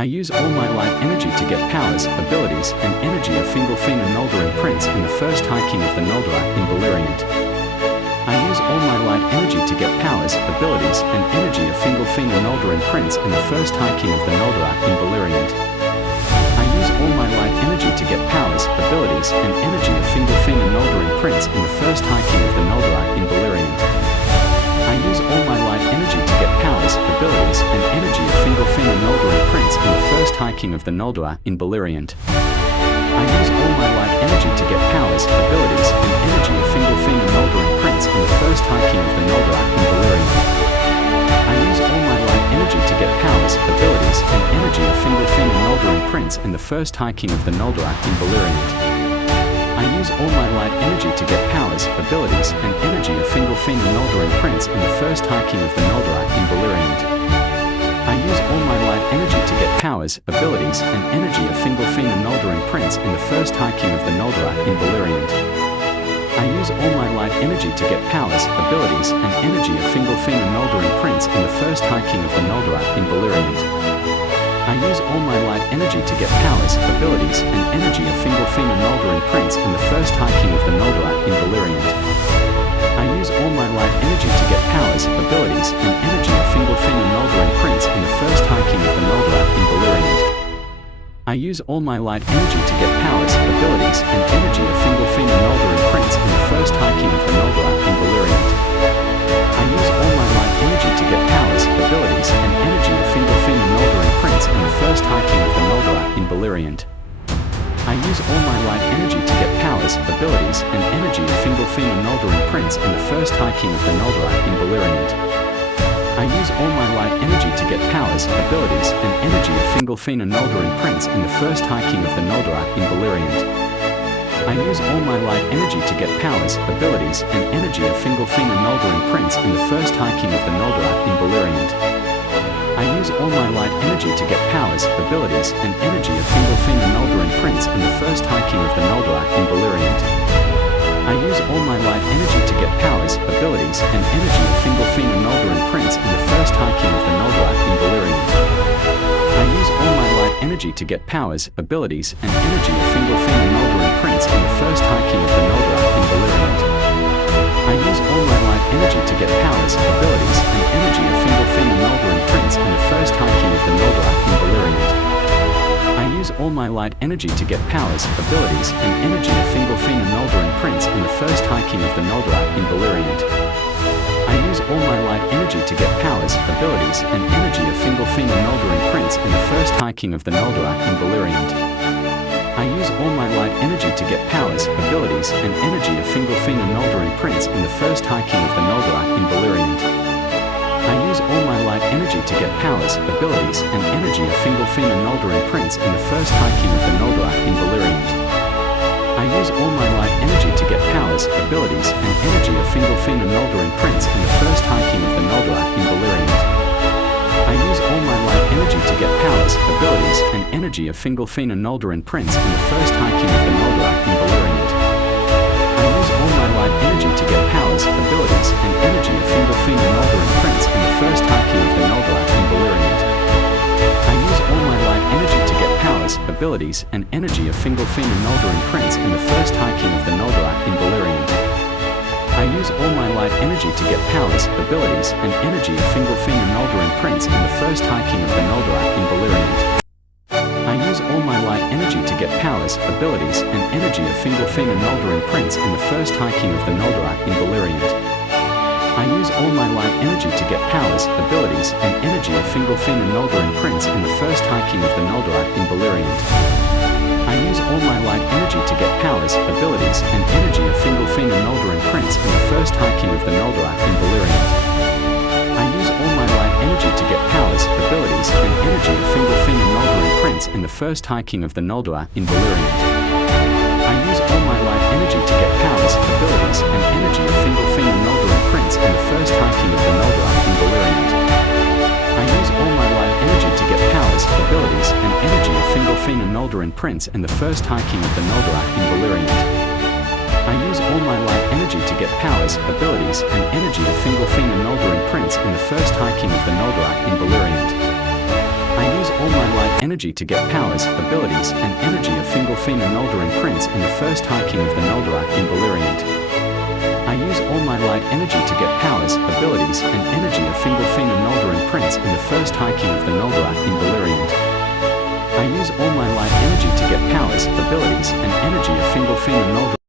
I use all my light energy to get powers, abilities, and energy of Fingolfin and Noldorin Prince in the first High King of the Noldor in Beleriand. I use all my light energy to get powers, abilities, and energy of Fingolfin and Noldorin Prince in the first High King of the Noldor in Beleriand. I use all my light energy to get powers, abilities, and energy of Fingolfin and Noldorin Prince in the first High King of the Noldor in Beleriand. I use all my light energy to get powers, abilities, and energy of Fingolfin and Noldorin Prince in the first High King of the Noldor in Beleriand. I use all my light energy to get powers, abilities, and energy of Fingolfin and Noldorin Prince in the first High King of the Noldor in Beleriand. I use all my light energy to get powers, abilities, and energy of Fingolfin and Noldorin Prince in the first High King of the Noldor in Beleriand. I use all my light energy to get powers, abilities, and energy of Fingolfin and Noldorin Prince in the first High King of the Noldor in Beleriand. I use all my light energy to get powers, abilities, and energy of Fingolfin and Noldorin Prince in the first High King of the Noldor in Beleriand. I use all my light energy to get powers, abilities, and energy of Fingolfin and Noldorin Prince in the first High King of the Noldor in Beleriand. I use all my light energy to get powers, abilities, and energy of Fingolfin and Noldorin Prince in the first High King of the Noldor in Beleriand. I use all my light energy to get powers, abilities, and energy of Fingolfin and Noldorin Prince in the first High King of the Noldor in Beleriand. I use all my light energy to get powers, abilities, and energy of Fingolfin and Noldorin Prince in the first High King of the Noldor in Beleriand. I use all my light energy to get powers, abilities, and energy of Fingolfin and Noldorin Prince in the first High King of the Noldor in Beleriand. I use all my light energy to get powers, abilities, and energy of Fingolfin and Noldorin Prince in the first High King of the Noldor in Beleriand. I use all my light energy to get powers, abilities, and energy of Fingolfin and Noldorin Prince in the first High King of the Noldor in Beleriand. I use all my light energy to get powers, abilities, and energy of Fingolfin and Noldorin Prince in the first High King of the Noldor in Beleriand. I use all my light energy to get powers, abilities, and energy of Fingolfin and Noldorin Prince in the first High King of the Noldor in Beleriand. I use all my light energy to get powers, abilities, and energy of Fingolfin and Noldorin Prince in the first High King of the Noldor in Beleriand. I use all my light energy to get powers, abilities, and energy of Fingolfin and Noldorin Prince in the first High King of the Noldor in Beleriand. I use all my light energy to get powers, abilities, and energy of Fingolfin and Noldorin Prince in the first High King of the Noldor in Beleriand. I use all my light energy to get powers, abilities, and energy of Fingolfin and Noldorin Prince in the first High King of the Noldor in Beleriand. I use all my light energy to get powers, abilities, and energy of Fingolfin and Noldorin Prince in the first High King of the Noldor in Beleriand. I use all my light energy to get powers, abilities, and energy of Fingolfin and Noldorin Prince in the first High King of the Noldor in Beleriand. I use all my light energy to get powers, abilities, and energy of Fingolfin and Noldorin Prince in the first High King of the Noldor in Beleriand. I use all my light energy to get powers, abilities, and energy of Fingolfin and Noldorin Prince in the first High King of the Noldor in Beleriand. I use all my light energy to get powers, abilities, and energy of Fingolfin and Noldorin Prince in the first High King of the Noldor in Beleriand. I use all my light energy to get powers, abilities, and energy of Fingolfin and Noldorin Prince in the first High King of the Noldor in Beleriand. I use all my light energy to get powers, abilities, and energy of Fingolfin and Noldorin Prince in the first High King of the Noldor in Beleriand. I use all my light energy to get powers, abilities, and energy of Fingolfin and Noldorin Prince in the first High King of the Noldor in Beleriand. I use all my light energy to get powers, abilities, and energy of Fingolfin and Noldorin Prince in the first High King of the Noldor in Beleriand. I use all my light energy to get powers, abilities, and energy of Fingolfin and Noldorin Prince in the first High King of the Noldor in Beleriand. I use all my light energy to get powers, abilities, and energy of Fingolfin and Noldorin Prince in the first High King of the Noldor in Beleriand. I use all my light energy to get powers, abilities, and energy of Fingolfin and Noldorin Prince in the first High King of the Noldor in Beleriand. I use all my light energy to get powers, abilities, and energy of Fingolfin and Noldorin Prince in the first High King of the Noldor in Beleriand. I use all my light energy to get powers, abilities, and energy of Fingolfin and Noldorin Prince in the first High King of the Noldor in Beleriand. I use all my light energy to get powers, abilities, and energy of Fingolfin and Noldorin Prince in the first High King of the Noldor in Beleriand. I use all my light energy to get powers, abilities, and energy of Fingolfin Noldorin Prince and the first High King of the Noldor in Beleriand. I use all my light energy to get powers, abilities, and energy of Fingolfin Noldorin Prince and the first High King of the Noldor in Beleriand. I use all my light energy to get powers, abilities, and energy of Fingolfin Noldor